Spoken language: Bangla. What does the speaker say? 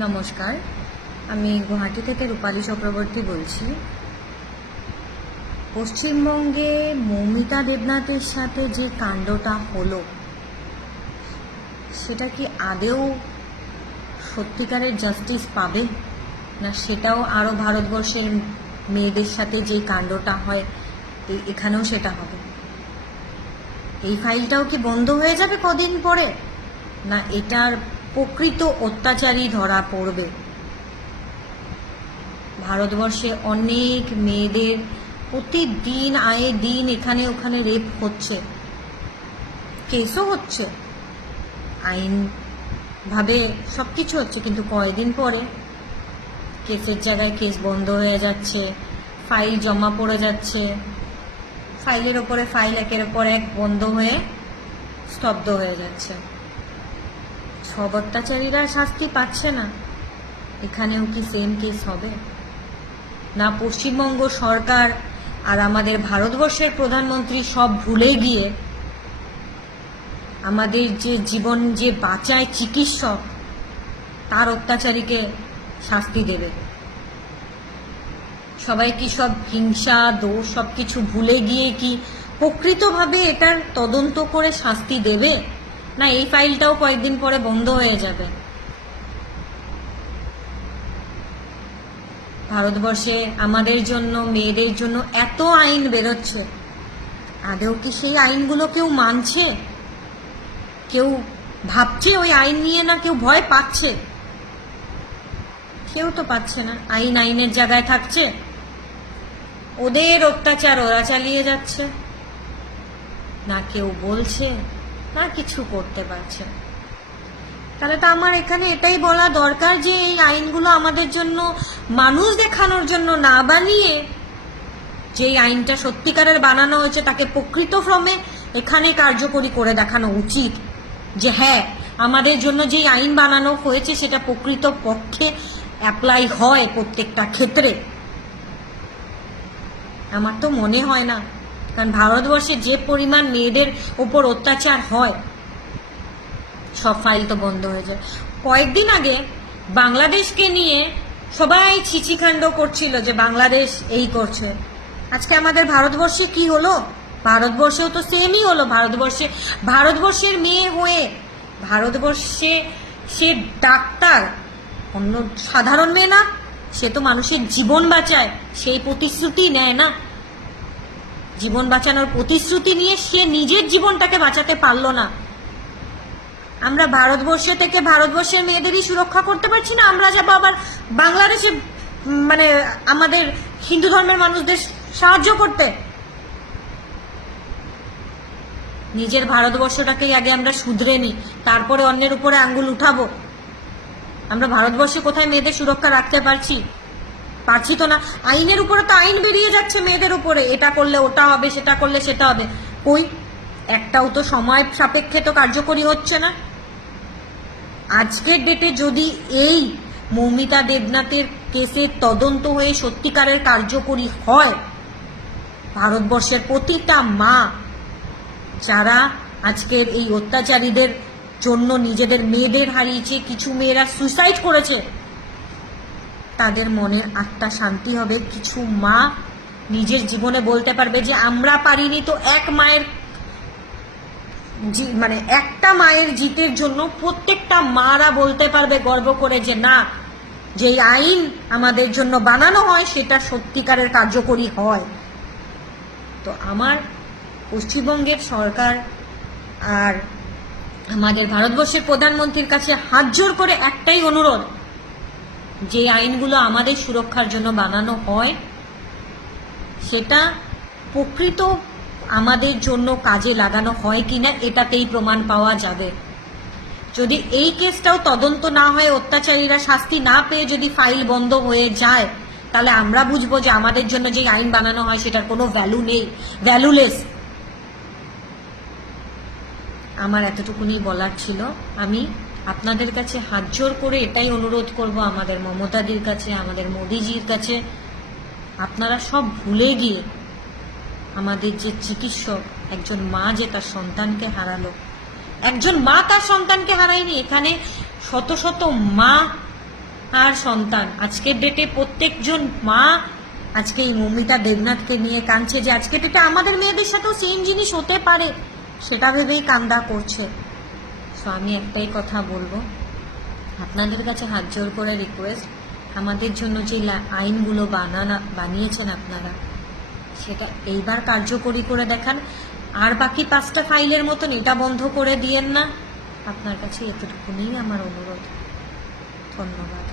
নমস্কার, আমি গুয়াহাটি থেকে রূপালী চক্রবর্তী বলছি। পশ্চিমবঙ্গে মৌমিতা দেবনাথের সাথে যে কাণ্ডটা হলো, সেটা কি আদেও সত্যিকারের জাস্টিস পাবে, না সেটাও আরও ভারতবর্ষের মেয়েদের সাথে যে কাণ্ডটা হয় এখানেও সেটা হবে? এই ফাইলটাও কি বন্ধ হয়ে যাবে কদিন পরে, না এটার প্রকৃত অত্যাচারী ধরা পড়বে? ভারতবর্ষে অনেক মেয়েদের প্রতিদিন আয়ে দিন এখানে ওখানে রেপ হচ্ছে, কেসও হচ্ছে, আইন ভাবে সবকিছু হচ্ছে, কিন্তু কয়েকদিন পরে কেসের জায়গায় কেস বন্ধ হয়ে যাচ্ছে, ফাইল জমা পড়ে যাচ্ছে, ফাইলের ওপরে ফাইল একের পর এক বন্ধ হয়ে স্তব্ধ হয়ে যাচ্ছে। সব অত্যাচারীরা শাস্তি পাচ্ছে না, এখানেও কি সেম কেস হবে? না পশ্চিমবঙ্গ সরকার আর আমাদের ভারতবর্ষের প্রধানমন্ত্রী সব ভুলে গিয়ে আমাদের যে জীবন যে বাঁচায় চিকিৎসক, তার অত্যাচারীকে শাস্তি দেবে? সবাই কি সব হিংসা দোষ সব কিছু ভুলে গিয়ে কি প্রকৃতভাবে এটার তদন্ত করে শাস্তি দেবে, না এই ফাইলটাও কয়েকদিন পরে বন্ধ হয়ে যাবে? ভারতবর্ষে আমাদের জন্য মেয়েদের জন্য এত আইন বেরোচ্ছে, আদেও কি সেই আইনগুলো কেউ মানছে? কেউ ভাবছে ওই আইন নিয়ে, না কেউ ভয় পাচ্ছে? কেউ তো পাচ্ছে না। আইন আইনের জায়গায় থাকছে, ওদের অত্যাচার ওরা চালিয়ে যাচ্ছে, না কেউ বলছে না কিছু করতে পারছে। তাহলে তো আমার এখানে এটাই বলা দরকার যে এই আইনগুলো আমাদের জন্য মানুষ দেখানোর জন্য না বানিয়ে, যে আইনটা সত্যিকারের বানানো হয়েছে তাকে প্রকৃত ফর্মে এখানে কার্যকরী করে দেখানো উচিত, যে হ্যাঁ আমাদের জন্য যে আইন বানানো হয়েছে সেটা প্রকৃত পক্ষে অ্যাপ্লাই হয় প্রত্যেকটা ক্ষেত্রে। আমার তো মনে হয় না, কারণ ভারতবর্ষে যে পরিমাণ মেয়েদের ওপর অত্যাচার হয়, সব ফাইল তো বন্ধ হয়ে যায়। কয়েকদিন আগে বাংলাদেশকে নিয়ে সবাই ছিচিকাণ্ড করছিল যে বাংলাদেশ এই করছে, আজকে আমাদের ভারতবর্ষে কি হলো? ভারতবর্ষেও তো সেমই হলো। ভারতবর্ষের মেয়ে হয়ে ভারতবর্ষে সে ডাক্তার, অন্য সাধারণ মেয়ে না, সে তো মানুষের জীবন বাঁচায়, সেই প্রতিশ্রুতি নেয় না। জীবন বাঁচানোর প্রতিশ্রুতি নিয়ে সে নিজের জীবনটাকে বাঁচাতে পারলো না। আমরা ভারতবর্ষে থেকে ভারতবর্ষের মেয়েদেরই সুরক্ষা করতে পারছি না, আমরা যাবো আবার বাংলাদেশে মানে আমাদের হিন্দু ধর্মের মানুষদের সাহায্য করতে? নিজের ভারতবর্ষটাকেই আগে আমরা শুধরে নিই, তারপরে অন্যের উপরে আঙ্গুল উঠাবো। আমরা ভারতবর্ষে কোথায় মেয়েদের সুরক্ষা রাখতে পারছি তো না। আইনের উপরে তো আইন বেরিয়ে যাচ্ছে মেয়েদের উপরে, এটা করলে ওটা হবে, সেটা করলে সেটা হবে, কই একটাও তো সময় সাপেক্ষে তো কার্যকরী হচ্ছে না। আজকের ডেটে যদি এই মৌমিতা দেবনাথের কেসের তদন্ত হয়ে সত্যিকারের কার্যকরী হয়, ভারতবর্ষের প্রতিটা মা যারা আজকের এই অত্যাচারীদের জন্য নিজেদের মেয়েদের হারিয়েছে, কিছু মেয়েরা সুইসাইড করেছে, তাদের মনের আত্মা শান্তি হবে। কিছু মা নিজের জীবনে বলতে পারবে যে আমরা পারিনি, তো একটা মায়ের জিতের জন্য প্রত্যেকটা মারা বলতে পারবে গর্ব করে যে না, যে আইন আমাদের জন্য বানানো হয় সেটা সত্যিকারের কার্যকরী হয়। তো আমার পশ্চিমবঙ্গের সরকার আর আমাদের ভারতবর্ষের প্রধানমন্ত্রীর কাছে হাত জোর করে একটাই অনুরোধ, যে আইনগুলো আমাদের সুরক্ষার জন্য বানানো হয় সেটা প্রকৃত আমাদের জন্য কাজে লাগানো হয় কিনা এটাতেই প্রমাণ পাওয়া যাবে। যদি এই কেসটাও তদন্ত না হয়, অত্যাচারীরা শাস্তি না পেয়ে যদি ফাইল বন্ধ হয়ে যায়, তাহলে আমরা বুঝবো যে আমাদের জন্য যে আইন বানানো হয় সেটার কোনো ভ্যালু নেই, ভ্যালুলেস। আমার এতটুকুনি বলার ছিল। আমি আপনাদের কাছে হাত জোর করে এটাই অনুরোধ করব, আমাদের মমতাদির কাছে, আমাদের মোদিজির কাছে, আপনারা সব ভুলে গিয়ে আমাদের যে চিকিৎসক, একজন মা যে তার সন্তানকে হারালো, একজন মা তার সন্তানকে হারায়নি, এখানে শত শত মা আর সন্তান, আজকের ডেটে প্রত্যেকজন মা আজকে এই মৌমিতা দেবনাথকে নিয়ে কাঁদছে যে আজকের ডেটে আমাদের মেয়েদের সাথেও সেম জিনিস হতে পারে, সেটা ভেবেই কান্দা করছে। সো আমি একটাই কথা বলবো, আপনাদের কাছে হাত জোর করে রিকোয়েস্ট, আমাদের জন্য যে আইনগুলো বানিয়েছেন আপনারা, সেটা এইবার কার্যকরী করে দেখান। আর বাকি 5টা ফাইলের মতন এটা বন্ধ করে দিয়েন না। আপনার কাছে এতটুকুনি আমার অনুরোধ। ধন্যবাদ।